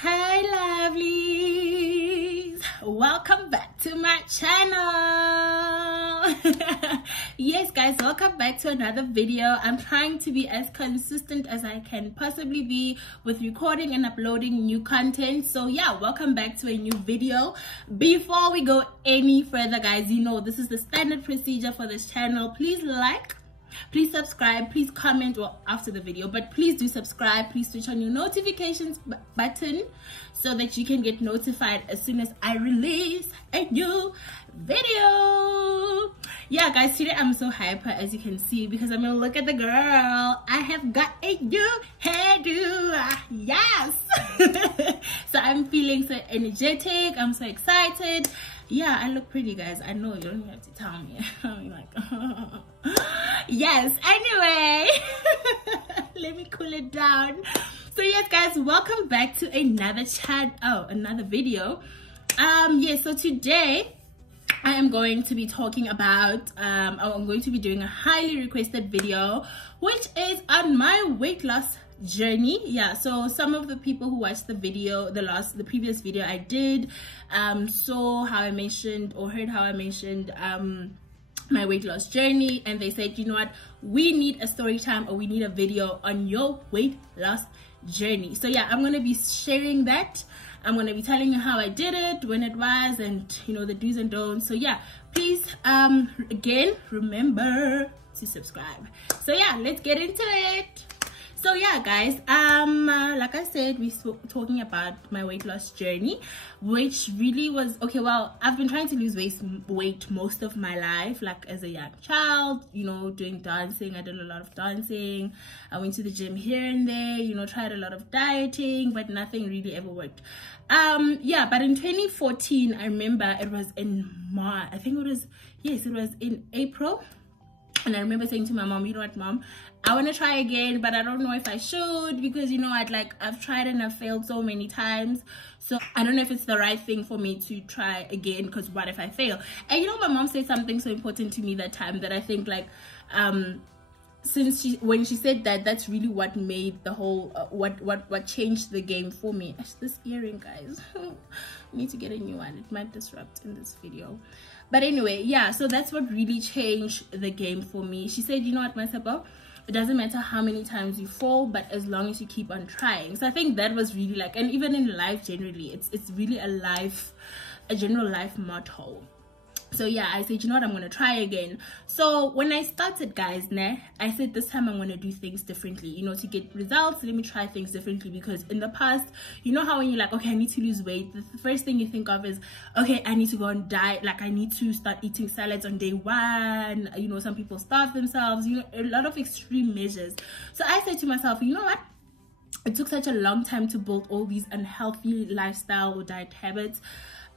Hi lovelies, welcome back to my channel. Yes guys, welcome back to another video. I'm trying to be as consistent as I can possibly be with recording and uploading new content. So yeah, welcome back to a new video. Before we go any further guys, you know this is the standard procedure for this channel. Please like, please subscribe, please comment, well after the video, but please do subscribe. Please switch on your notifications button so that you can get notified as soon as I release a new video. Yeah guys, today I'm so hyper as you can see because I'm gonna look at the girl. I have got a new hairdo. Yes. So I'm feeling so energetic, I'm so excited. Yeah, I look pretty guys, I know, you don't have to tell me. I'm like yes, anyway. Let me cool it down. So yes guys, welcome back to another video. So today I am going to be talking about I'm going to be doing a highly requested video, which is on my weight loss journey. Yeah, so some of the people who watched the video, the previous video I did, saw how I mentioned or heard how I mentioned my weight loss journey, and they said, you know what, we need a story time or we need a video on your weight loss journey. So yeah, I'm gonna be sharing that. I'm gonna be telling you how I did it, when it was, and you know the do's and don'ts. So yeah, please again remember to subscribe. So yeah, let's get into it. So yeah guys, like I said, we're talking about my weight loss journey, which really was okay. Well, I've been trying to lose weight most of my life, like as a young child, you know, doing dancing. I did a lot of dancing. I went to the gym here and there, you know, tried a lot of dieting, but nothing really ever worked. Yeah, but in 2014, I remember it was in March, I think it was, yes, it was in April. And I remember saying to my mom, you know what mom, I want to try again, but I don't know if I should, because you know I've tried and I've failed so many times, so I don't know if it's the right thing for me to try again, because what if I fail? And you know, my mom said something so important to me that time that I think like when she said that, that's really what made the whole what changed the game for me. This earring guys, I need to get a new one, it might disrupt in this video. But anyway, yeah, so that's what really changed the game for me. She said, you know what Mmatshepo, it doesn't matter how many times you fall, but as long as you keep on trying. So I think that was really like, and even in life generally, it's really a general life motto. So yeah, I said, you know what, I'm gonna try again. So when I started guys, I said this time I'm gonna do things differently, you know, to get results. Let me try things differently, because in the past, you know how when you're like, okay, I need to lose weight, the first thing you think of is, okay, I need to go on diet, like I need to start eating salads on day one. You know, some people starve themselves, you know, a lot of extreme measures. So I said to myself, you know what, it took such a long time to build all these unhealthy lifestyle or diet habits,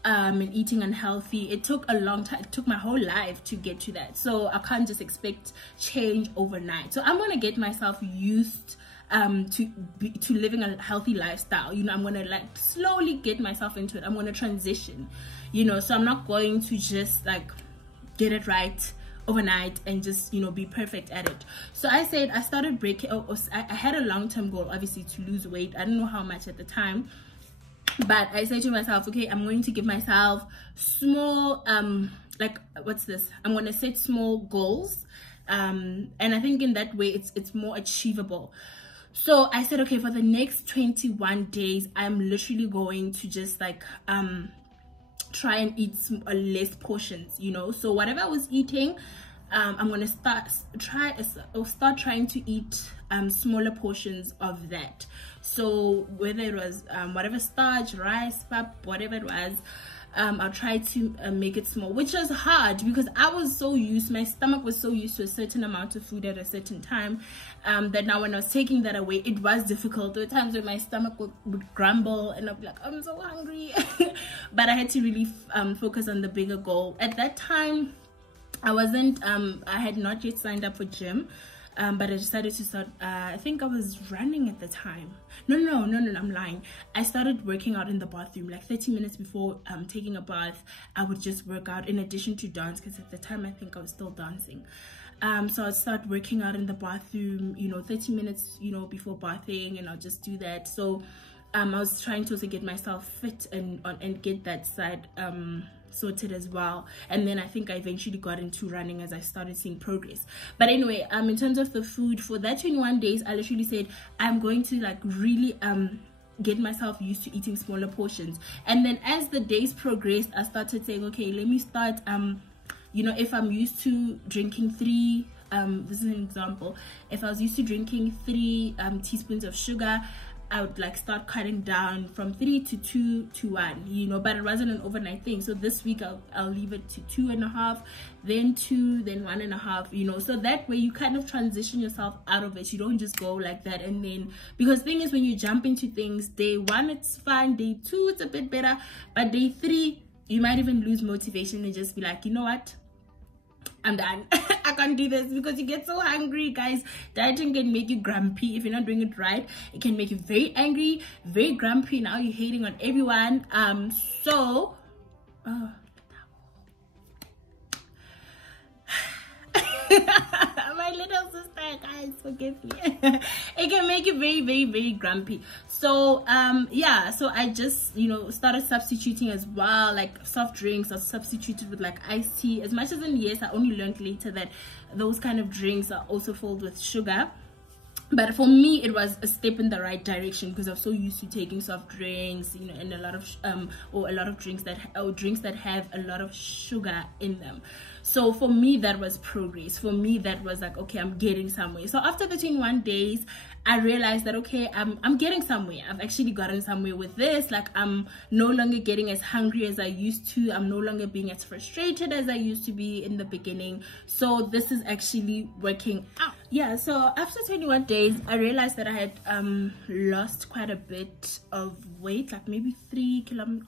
and eating unhealthy. It took a long time, it took my whole life to get to that, so I can't just expect change overnight. So I'm gonna get myself used to living a healthy lifestyle. You know, I'm gonna like slowly get myself into it. I'm gonna transition, you know, so I'm not going to just like get it right overnight and just, you know, be perfect at it. So I said I started breaking, I had a long-term goal obviously to lose weight. I don't know how much at the time, but I said to myself, okay, I'm going to give myself small like what's this, I'm going to set small goals, and I think in that way it's more achievable. So I said, okay, for the next 21 days I'm literally going to just like try and eat less portions, you know. So whatever I was eating, I'm gonna start trying to eat smaller portions of that. So whether it was whatever starch, rice, pap, whatever it was, I'll try to make it small, which was hard because my stomach was so used to a certain amount of food at a certain time, that now when I was taking that away, it was difficult. There were times when my stomach would grumble and I'd be like, I'm so hungry. But I had to really focus on the bigger goal. At that time, I had not yet signed up for gym, but I decided to start, I think I was running at the time. No, I'm lying. I started working out in the bathroom, like 30 minutes before taking a bath. I would just work out in addition to dance, because at the time I think I was still dancing. So I'd start working out in the bathroom, you know, 30 minutes, you know, before bathing, and I'll just do that. So I was trying to also get myself fit and get that side sorted as well. And then I think I eventually got into running as I started seeing progress. But anyway, in terms of the food for that 21 days, I literally said I'm going to like really get myself used to eating smaller portions. And then as the days progressed, I started saying, okay, let me start you know, if I'm used to drinking 3 this is an example, if I was used to drinking 3 teaspoons of sugar, I would like start cutting down from 3 to 2 to 1, you know. But it wasn't an overnight thing. So this week I'll leave it to 2.5, then 2, then 1.5, you know. So that way you kind of transition yourself out of it. You don't just go like that. And then, because thing is, when you jump into things, day 1 it's fine, day 2 it's a bit better, but day 3 you might even lose motivation and just be like, you know what, I'm done. I can't do this, because you get so hungry, guys. Dieting can make you grumpy if you're not doing it right. It can make you very angry, very grumpy. Now you're hating on everyone. My little sister, guys, forgive me. It can make you very, very, very grumpy. So yeah, so I just, you know, started substituting as well, like soft drinks. I substituted with like iced tea, as much as, in yes, I only learned later that those kind of drinks are also filled with sugar. But for me, it was a step in the right direction, because I'm so used to taking soft drinks, you know, and a lot of drinks that have a lot of sugar in them. So for me, that was progress. For me, that was like, okay, I'm getting somewhere. So after the 21 days, I realized that, okay, I'm getting somewhere. I've actually gotten somewhere with this. Like, I'm no longer getting as hungry as I used to. I'm no longer being as frustrated as I used to be in the beginning. So this is actually working out. Yeah, so after 21 days, I realized that I had lost quite a bit of weight, like maybe 3 kilograms.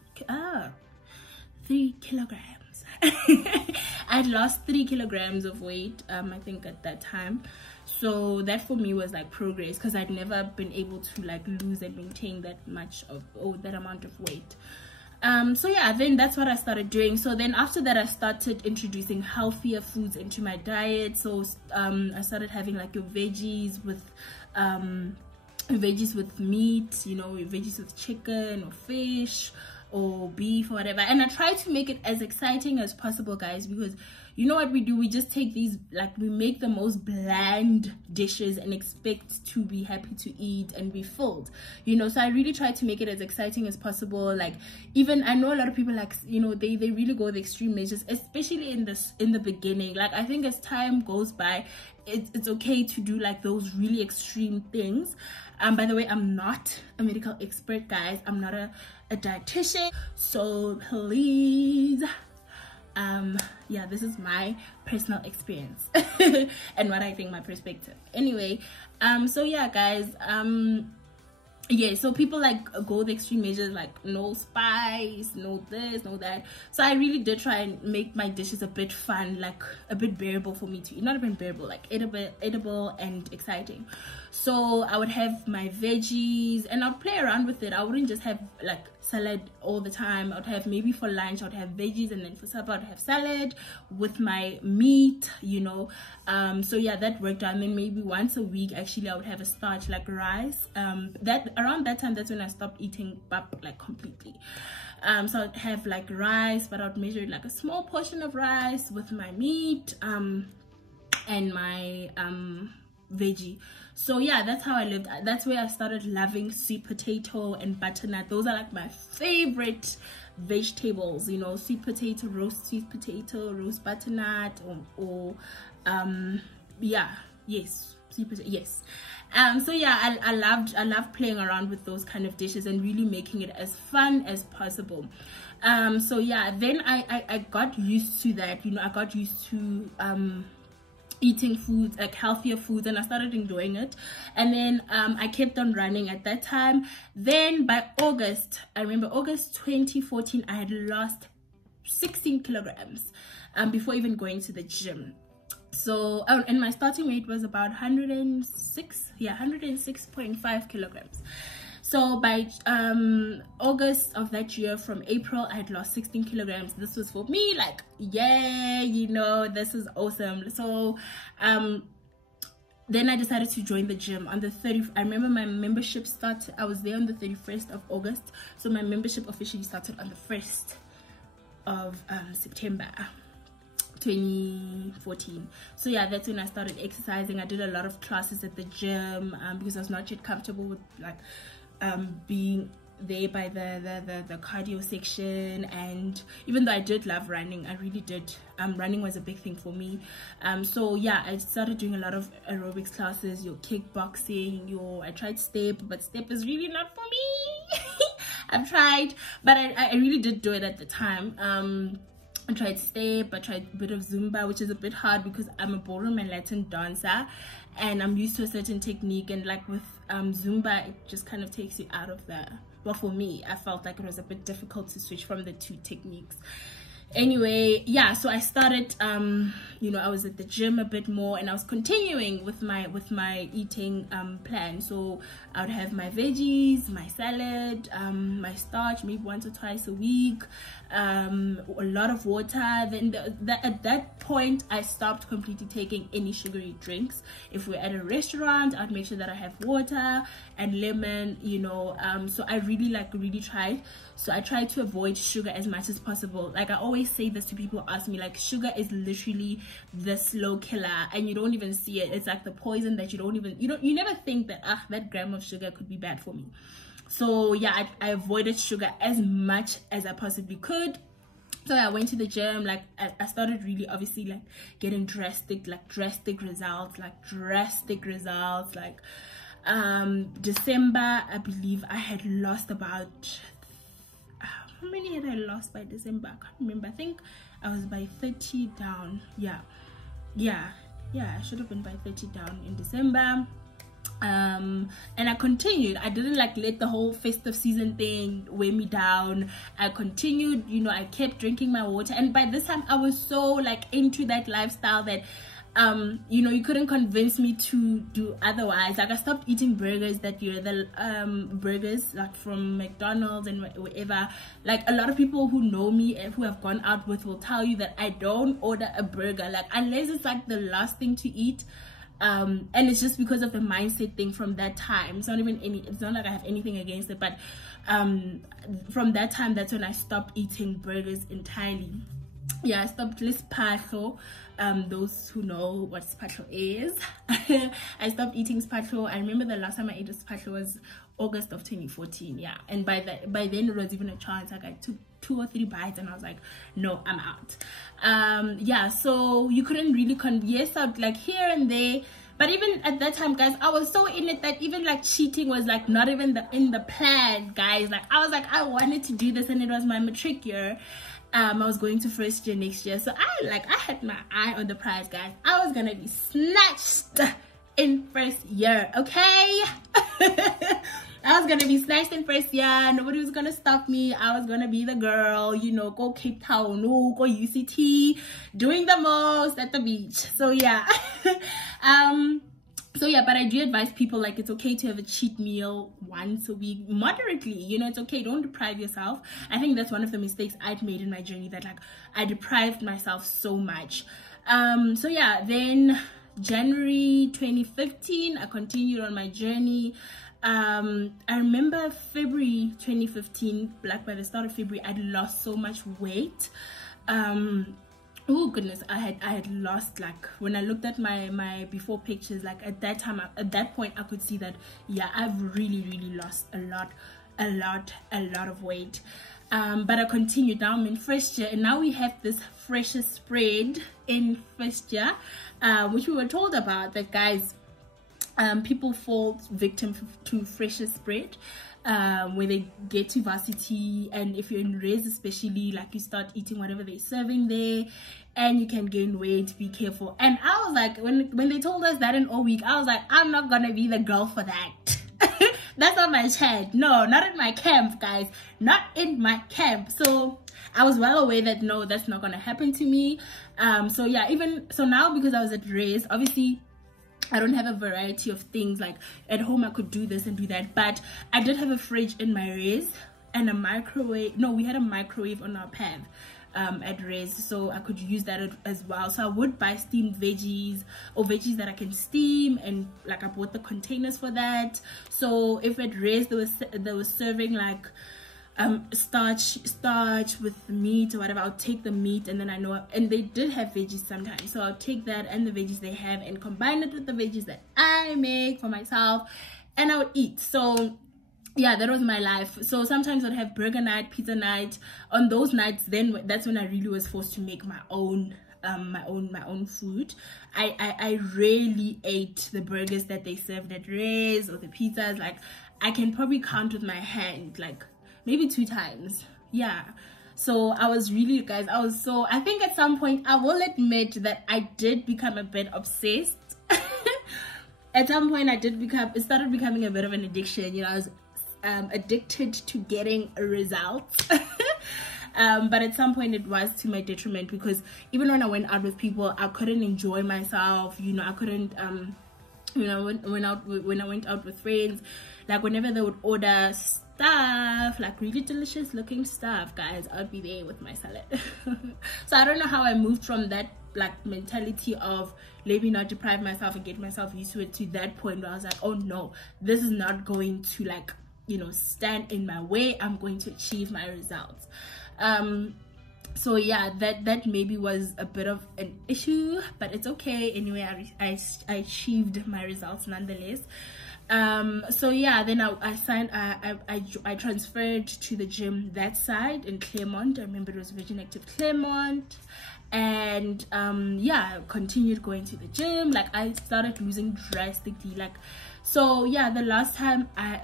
I'd lost 3 kilograms of weight, I think, at that time. So that for me was like progress, because I'd never been able to like lose and maintain that much of, or that amount of weight. So yeah, then that's what I started doing. So then after that, I started introducing healthier foods into my diet. So I started having like your veggies with meat, you know, veggies with chicken or fish or beef or whatever. And I try to make it as exciting as possible, guys, because you know what we do? We just take these, like, we make the most bland dishes and expect to be happy to eat and be filled, you know. So I really try to make it as exciting as possible. Like, even I know a lot of people, like, you know, they really go the extreme measures, especially in the beginning. Like, I think as time goes by, it's okay to do like those really extreme things. By the way, I'm not a medical expert, guys. I'm not a dietitian, so please, yeah, this is my personal experience and what I think, my perspective. Anyway, so yeah, guys, yeah, so people like go the extreme measures, like no spice, no this, no that. So I really did try and make my dishes a bit fun, like a bit bearable for me to eat. Not even bearable, like edible and exciting. So I would have my veggies and I'd play around with it. I wouldn't just have like salad all the time. I'd have, maybe for lunch I'd have veggies, and then for supper I'd have salad with my meat, you know. So yeah, that worked out. And then maybe once a week, actually, I would have a starch, like rice. That around that time, that's when I stopped eating pap like completely. So I'd have like rice, but I'd measure like a small portion of rice with my meat and my veggie. So yeah, that's how I lived. That's where I started loving sweet potato and butternut. Those are like my favorite vegetables, you know. Sweet potato, roast sweet potato, roast butternut, or yeah, yes, sweet potato, yes. So yeah, I loved playing around with those kind of dishes and really making it as fun as possible. So yeah, then I got used to that, you know. I got used to eating foods, like healthier foods, and I started enjoying it. And then I kept on running at that time. Then by August, I remember August 2014, I had lost 16 kilograms before even going to the gym. So and my starting weight was about 106.5 kilograms. So by August of that year, from April, I had lost 16 kilograms. This was for me like, yeah, you know, this is awesome. So then I decided to join the gym on the 30th. I remember my membership started, I was there on the 31st of August, so my membership officially started on the 1st of September 2014. So yeah, that's when I started exercising. I did a lot of classes at the gym because I was not yet comfortable with like being there by the cardio section. And even though I did love running, I really did, running was a big thing for me. So yeah, I started doing a lot of aerobics classes, your kickboxing, I tried step, but step is really not for me. I've tried, but I really did do it at the time. I tried step, I tried a bit of Zumba, which is a bit hard because I'm a ballroom and Latin dancer and I'm used to a certain technique, and like with Zumba, it just kind of takes you out of the, well, for me, I felt like it was a bit difficult to switch from the two techniques. Anyway, yeah, so I started, you know, I was at the gym a bit more, and I was continuing with my eating plan. So I would have my veggies, my salad, my starch, maybe once or twice a week, a lot of water. Then at that point, I stopped completely taking any sugary drinks. If we're at a restaurant, I'd make sure that I have water and lemon, you know. So I really tried. So I tried to avoid sugar as much as possible. Like I always say this to people who ask me, like, sugar is literally the slow killer, and you don't even see it. It's like the poison that you never think that that gram of sugar could be bad for me. So yeah, I avoided sugar as much as I possibly could. So I went to the gym. Like I started really obviously like getting drastic results. Like December, I believe I had lost about, how many had I lost by December? I can't remember. I think I was by 30 down. Yeah, I should have been by 30 down in December. And I continued. I didn't like let the whole festive season thing weigh me down. I continued, you know, I kept drinking my water, and by this time I was so like into that lifestyle that you know, you couldn't convince me to do otherwise. Like I stopped eating burgers that year, the burgers like from McDonald's and whatever. Like a lot of people who know me and who have gone out with will tell you that I don't order a burger, like unless it's like the last thing to eat. And it's just because of the mindset thing from that time. It's not like I have anything against it, but from that time, that's when I stopped eating burgers entirely. Yeah, I stopped spatlo. Those who know what spatlo is, I stopped eating spatlo. I remember the last time I ate a spatlo was August of 2014. Yeah, and by then it was even a chance. Like I took 2 or 3 bites and I was like, no, I'm out. Yeah, so you couldn't really yes, I'd like here and there, but even at that time, guys, I was so in it that even like cheating was like not even in the plan, guys. Like I was like, I wanted to do this, and it was my matric year. I was going to first year next year, so I had my eye on the prize, guys. I was gonna be snatched in first year, okay? I was gonna be snatched in first year. Nobody was gonna stop me. I was gonna be the girl, you know, go Cape Town, go UCT, doing the most at the beach. So yeah. So yeah, but I do advise people, like, it's okay to have a cheat meal once a week, moderately, you know, it's okay. Don't deprive yourself. I think that's one of the mistakes I'd made in my journey, that like I deprived myself so much. So yeah, then January 2015, I continued on my journey. I remember February 2015, like by the start of February, I'd lost so much weight. Oh goodness, I had lost, like when I looked at my before pictures, like at that point I could see that, yeah, I've really lost a lot of weight. But I continued. Now I'm in first year, and now we have this fresher spread in first year, which we were told about, that guys, people fall victim to fresher spread when they get to varsity, and if you're in res especially, like you start eating whatever they're serving there, and you can gain weight. Be careful. And I was like, when they told us that in all week, I was like, I'm not gonna be the girl for that. That's not my chat. No, not in my camp, guys, not in my camp. So I was well aware that no, that's not gonna happen to me. So yeah, even so now, because I was at res, obviously I don't have a variety of things. Like at home I could do this and do that, but I did have a fridge in my res and a microwave. No, we had a microwave on our path. at res, so I could use that as well. So I would buy steamed veggies or veggies that I can steam, and like I bought the containers for that. So if at res they were serving like starch with meat or whatever, I'll take the meat, and then and they did have veggies sometimes, so I'll take that and the veggies they have and combine it with the veggies that I make for myself, and I would eat. So yeah, that was my life. So sometimes I'd have burger night, pizza night. On those nights, then that's when I really was forced to make my own food. I rarely ate the burgers that they served at res or the pizzas. Like I can probably count with my hand, like maybe 2 times. Yeah. So I was really, guys, I think at some point, I will admit that I did become a bit obsessed. At some point it started becoming a bit of an addiction. I was addicted to getting results. But at some point it was to my detriment, because even when I went out with people, I couldn't enjoy myself. I couldn't when I went out with friends, like whenever they would order stuff, like really delicious looking stuff, guys, I'd be there with my salad. So I don't know how I moved from that like mentality of let me not deprive myself and get myself used to it, to that point where I was like, oh no, this is not going to like stand in my way. I'm going to achieve my results. So yeah, that maybe was a bit of an issue, but it's okay. Anyway, I achieved my results nonetheless. So yeah, then I transferred to the gym that side in Claremont. I remember it was Virgin Active Claremont. And yeah, I continued going to the gym. Like I started losing drastically. Like, so yeah, the last time I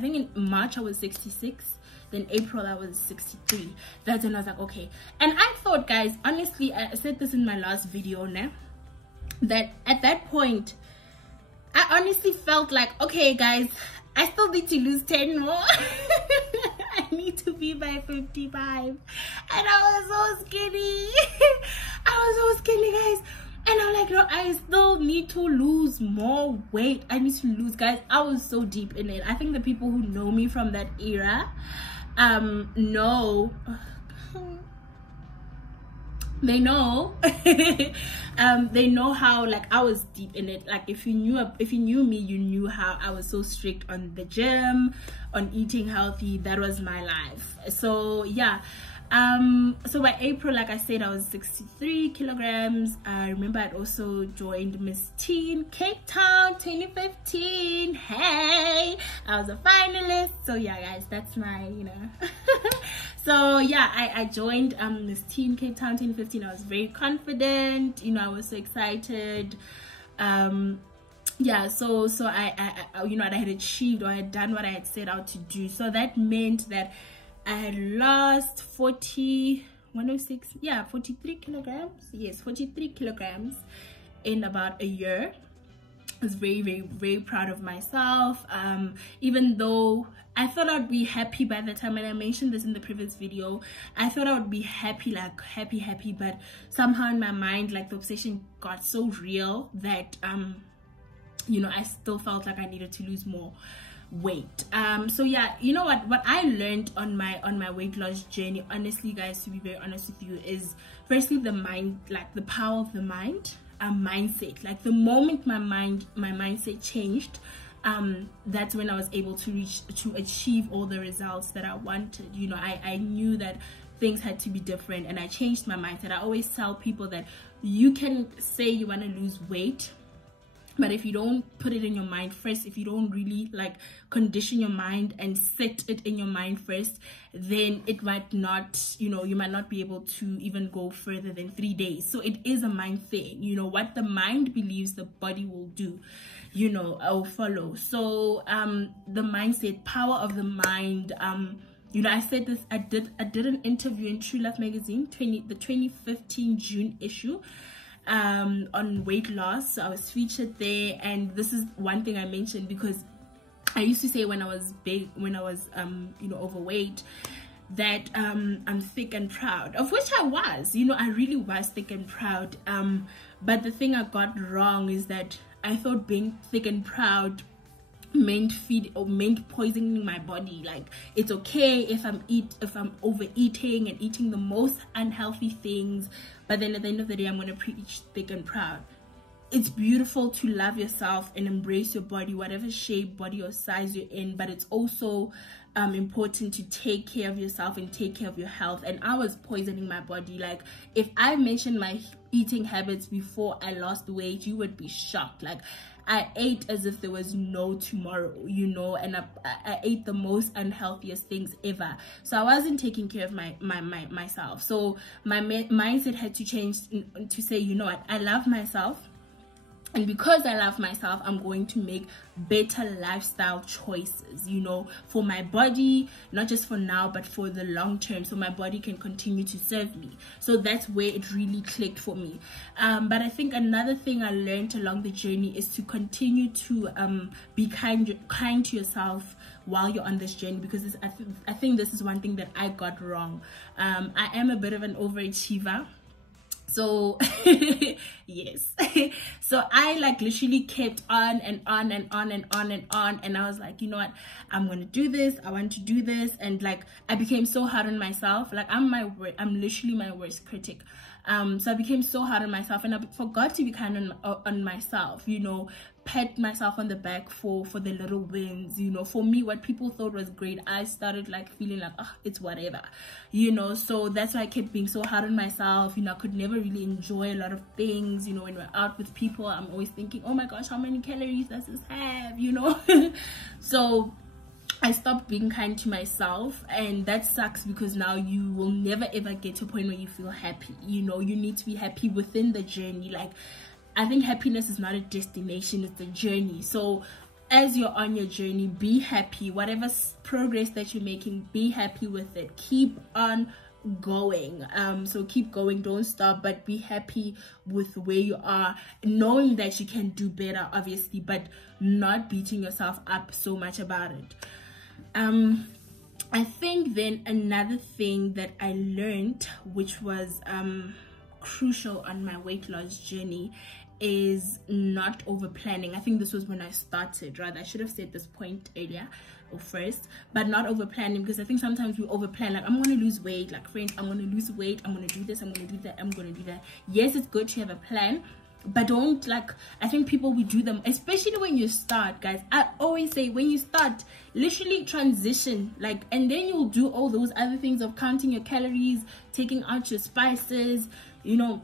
think in March I was 66, then April I was 63. That's when I was like, okay. And I thought, guys, honestly, I said this in my last video now, that at that point I honestly felt like, okay guys, I still need to lose 10 more. I need to be by 55. And I was so skinny. I was so skinny, guys. And I'm like, no, I still need to lose more weight. I need to lose, guys. I was so deep in it. I think the people who know me from that era know. They know. They know how, like, I was deep in it. Like, if you knew me, you knew how I was so strict on the gym, on eating healthy. That was my life. So yeah. So by April, like I said, I was 63 kilograms. I remember I'd also joined Miss Teen Cape Town 2015. Hey, I was a finalist. So yeah, guys, that's my, So yeah, I joined Miss Teen Cape Town 2015. I was very confident. I was so excited. Yeah, so I I had achieved, or I had done what I had set out to do. So that meant that I had lost 43 kilograms. Yes, 43 kilograms in about a year. I was very, very, very proud of myself. Even though I thought I'd be happy by the time, and I mentioned this in the previous video, I thought I would be happy, like happy, but somehow in my mind, like, the obsession got so real that I still felt like I needed to lose more weight. So yeah, what I learned on my weight loss journey, honestly, guys, to be very honest with you, is firstly the mind, like the power of the mind, mindset. Like the moment my mindset changed, that's when I was able to achieve all the results that I wanted. I knew that things had to be different, and I changed my mindset. I always tell people that you can say you want to lose weight, but if you don't put it in your mind first, if you don't really like condition your mind and set it in your mind first, then it might not, you might not be able to even go further than 3 days. So it is a mind thing. What the mind believes, the body will do, or follow. So the mindset, power of the mind. I said this, I did an interview in True Love magazine, the 2015 June issue, on weight loss. So I was featured there, and this is one thing I mentioned, because I used to say when I was overweight, that I'm thick and proud, of which I was. I really was thick and proud, but the thing I got wrong is that I thought being thick and proud meant poisoning my body. Like, it's okay if I'm overeating and eating the most unhealthy things, but then at the end of the day I'm going to preach thick and proud. It's beautiful to love yourself and embrace your body, whatever shape, body or size you're in, but it's also important to take care of yourself and take care of your health. And I was poisoning my body. Like, if I mentioned my eating habits before I lost weight, you would be shocked. Like, I ate as if there was no tomorrow, you know, and I ate the most unhealthiest things ever. So I wasn't taking care of myself. So my mindset had to change to say, you know what, I love myself. And because I love myself, I'm going to make better lifestyle choices, you know, for my body, not just for now, but for the long term, so my body can continue to serve me. So that's where it really clicked for me. But I think another thing I learned along the journey is to continue to be kind to yourself while you're on this journey, because I think this is one thing that I got wrong. I am a bit of an overachiever. So yes, so I like literally kept on and on and on and on and on, and I was like, you know what, I'm gonna do this, I want to do this. And like, I became so hard on myself. Like, I'm literally my worst critic. So I became so hard on myself, and I forgot to be kind on myself, you know, pat myself on the back for the little wins, you know. For me, what people thought was great, I started like feeling like, oh, it's whatever, you know. So that's why I kept being so hard on myself, you know. I could never really enjoy a lot of things, you know. When we're out with people, I'm always thinking, oh my gosh, how many calories does this have, you know. So I stopped being kind to myself, and that sucks, because now you will never ever get to a point where you feel happy, you know. You need to be happy within the journey. Like, I think happiness is not a destination, it's a journey. So as you're on your journey, be happy. Whatever progress that you're making, be happy with it. Keep on going. So keep going, don't stop, but be happy with where you are, knowing that you can do better, obviously, but not beating yourself up so much about it. I think then another thing that I learned, which was crucial on my weight loss journey, is not over planning. I think this was when I started, rather I should have said this point earlier or first, but not over planning, because I think sometimes we over plan. Like, I'm going to lose weight, like, friends, I'm going to lose weight, I'm going to do this, I'm going to do that, I'm going to do that. Yes, it's good to have a plan, but don't, like, I think people, we do them, especially when you start, guys. I always say, when you start, literally transition, like, and then you'll do all those other things of counting your calories, taking out your spices, you know,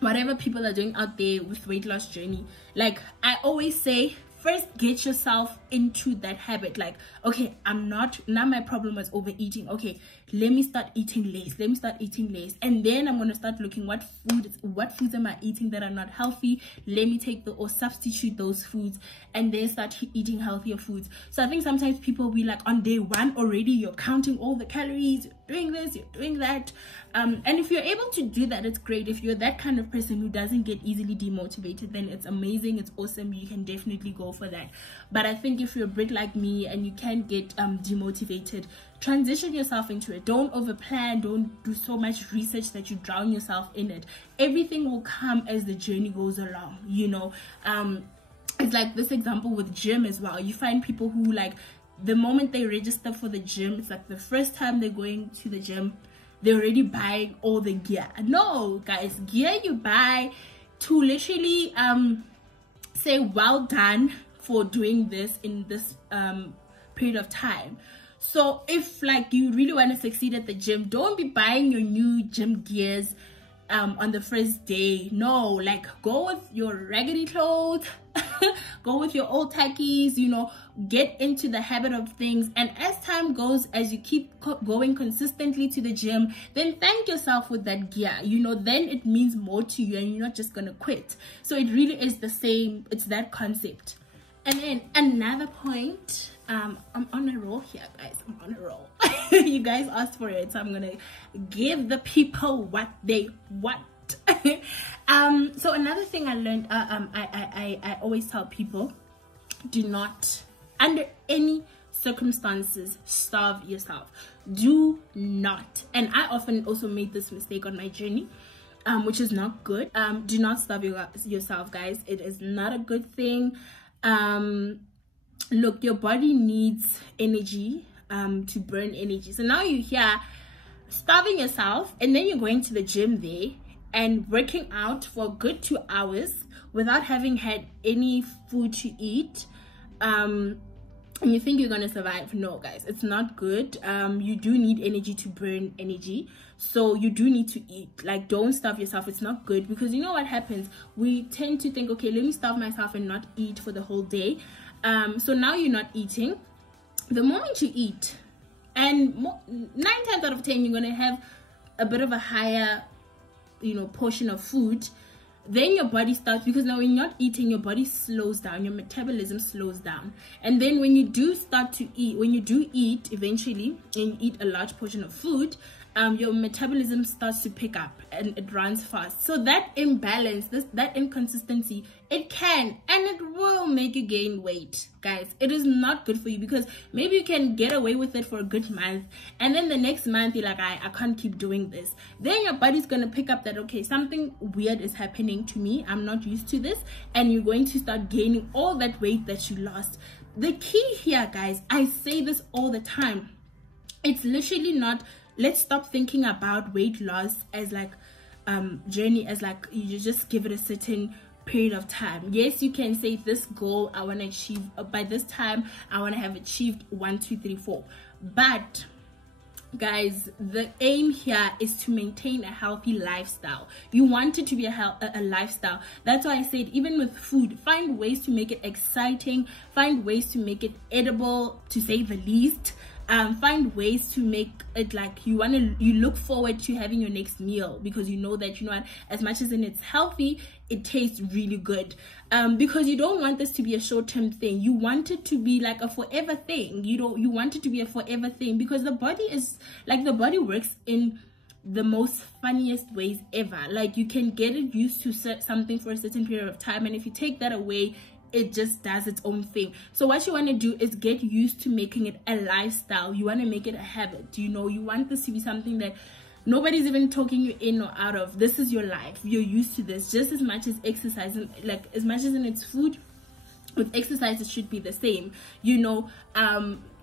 whatever people are doing out there with weight loss journey. Like, I always say, first get yourself into that habit. Like, okay, now my problem was overeating. Okay, let me start eating less, and then I'm going to start looking what foods am I eating that are not healthy. Let me take or substitute those foods, and then start eating healthier foods. So I think sometimes people be like, on day one already you're counting all the calories, you're doing this, you're doing that, and if you're able to do that, it's great. If you're that kind of person who doesn't get easily demotivated, then it's amazing, it's awesome, you can definitely go for that. But I think if you're a Brit like me and you can't get demotivated, transition yourself into it. Don't over plan, don't do so much research that you drown yourself in it. Everything will come as the journey goes along, you know. It's like this example with gym as well. You find people who, like, the moment they register for the gym, it's like the first time they're going to the gym, they're already buying all the gear. No, guys, gear you buy to literally say well done for doing this in this period of time. So if, like, you really want to succeed at the gym, don't be buying your new gym gears on the first day. No, like, go with your raggedy clothes, go with your old tackies, you know, get into the habit of things. And as time goes, as you keep going consistently to the gym, then thank yourself with that gear, you know, then it means more to you and you're not just gonna quit. So it really is the same, it's that concept. And then another point, I'm on a roll here, guys. I'm on a roll. You guys asked for it, so I'm gonna give the people what they want. So another thing I learned, I always tell people, do not, under any circumstances, starve yourself. Do not. And I often also made this mistake on my journey, which is not good. Do not starve yourself, guys. It is not a good thing. look, your body needs energy to burn energy. So now you're here starving yourself, and then you're going to the gym there and working out for a good 2 hours without having had any food to eat, and you think you're gonna survive. No guys, it's not good. You do need energy to burn energy, so you do need to eat. Like, don't starve yourself. It's not good, because you know what happens, we tend to think, okay, let me starve myself and not eat for the whole day. So now you're not eating. The moment you eat, and 9 times out of 10 you're gonna have a bit of a higher, you know, portion of food, then your body starts, because now when you're not eating, your body slows down, your metabolism slows down. And then when you do start to eat, when you do eat eventually, and you eat a large portion of food, your metabolism starts to pick up and it runs fast. So that imbalance, that inconsistency, it can and it will make you gain weight, guys. It is not good for you, because maybe you can get away with it for a good month, and then the next month you're like, I can't keep doing this. Then your body's gonna pick up that, okay, something weird is happening to me, I'm not used to this, and you're going to start gaining all that weight that you lost. The key here, guys, I say this all the time, it's literally not, let's stop thinking about weight loss as like journey, as like you just give it a certain period of time. Yes, you can say this goal I want to achieve by this time, I want to have achieved 1 2 3 4, but guys, the aim here is to maintain a healthy lifestyle. You want it to be a lifestyle. That's why I said, even with food, find ways to make it exciting, find ways to make it edible, to say the least. Find ways to make it like you look forward to having your next meal, because you know that, you know what, as much as it's healthy, it tastes really good. Because you don't want this to be a short-term thing. You want it to be like a forever thing. You want it to be a forever thing, because the body is like, the body works in the most funniest ways ever. Like, you can get it used to something for a certain period of time, and if you take that away, it just does its own thing. So what you want to do is get used to making it a lifestyle. You want to make it a habit. You know, you want this to be something that nobody's even talking you in or out of. This is your life. You're used to this, just as much as exercise, and like as much as in its food. With exercise, it should be the same. You know,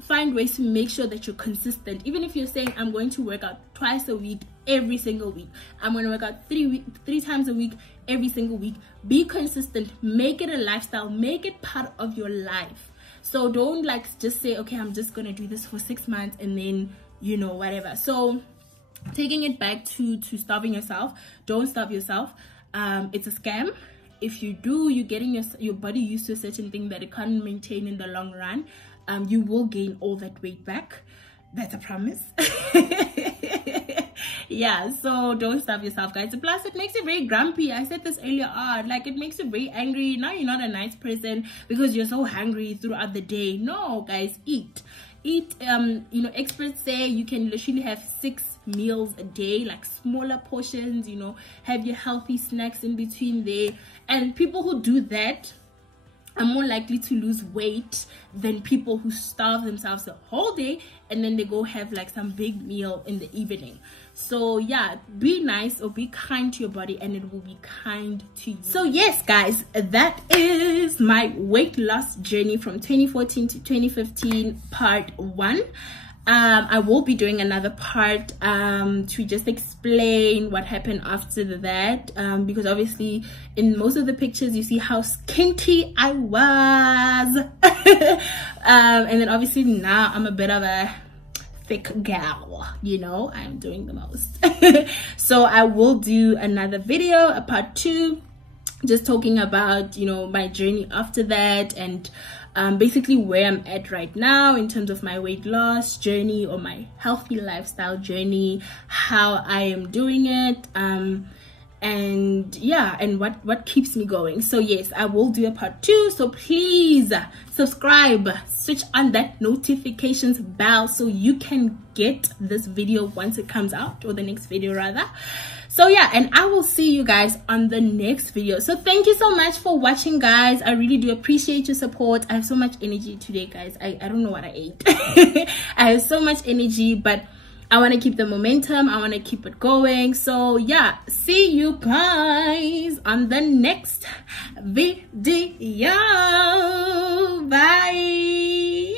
find ways to make sure that you're consistent. Even if you're saying, I'm going to work out twice a week, every single week, I'm going to work out three times a week, every single week, be consistent. Make it a lifestyle. Make it part of your life. So don't like just say, okay, I'm just going to do this for 6 months and then, you know, whatever. So taking it back to starving yourself, don't starve yourself. It's a scam. If you do, you're getting your body used to a certain thing that it can't maintain in the long run. You will gain all that weight back. That's a promise. Yeah, so don't starve yourself, guys. Plus, it makes you very grumpy. I said this earlier on. Like, it makes you very angry. Now you're not a nice person because you're so hungry throughout the day. No, guys, eat. Eat. You know, experts say you can literally have 6 meals a day, like smaller portions, you know, have your healthy snacks in between there. And people who do that are more likely to lose weight than people who starve themselves the whole day and then they go have like some big meal in the evening. So yeah, be nice or be kind to your body and it will be kind to you. So yes, guys, that is my weight loss journey from 2014 to 2015 part 1. I will be doing another part to just explain what happened after that, because obviously in most of the pictures you see how skinty I was. And then obviously now I'm a bit of a thick gal, you know, I'm doing the most. So I will do another video, a part 2, just talking about, you know, my journey after that, and basically where I'm at right now in terms of my weight loss journey or my healthy lifestyle journey, how I am doing it, and yeah, and what keeps me going. So yes, I will do a part 2, so please subscribe, switch on that notifications bell so you can get this video once it comes out, or the next video rather. So yeah, and I will see you guys on the next video. So thank you so much for watching, guys. I really do appreciate your support. I have so much energy today, guys. I don't know what I ate. I have so much energy, but I want to keep the momentum. I want to keep it going. So yeah, see you guys on the next video. Bye.